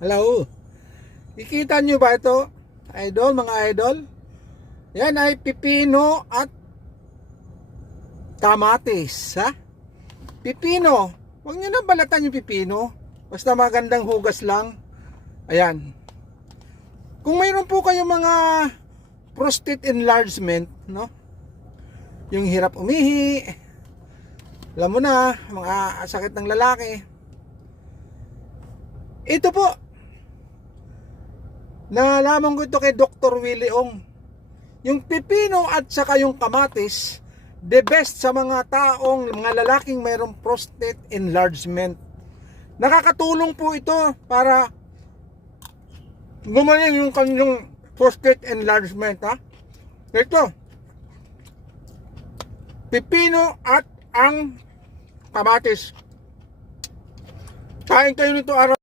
Hello. Ikita nyo ba ito? Idol, mga idol. Yan ay pipino at kamatis, ha? Pipino. Huwag nyo na balatan yung pipino. Basta magandang hugas lang. Ayan. Kung mayroon po kayong mga prostate enlargement, no? Yung hirap umihi. Alam mo na, mga sakit ng lalaki. Ito po. Nalaman ko ito kay Dr. Willie Ong. Yung pipino at saka yung kamatis, the best sa mga taong, mga lalaking mayroong prostate enlargement. Nakakatulong po ito para gumaling yung kanyang prostate enlargement, ha? Ito, pipino at ang kamatis. Kain kayo nito araw.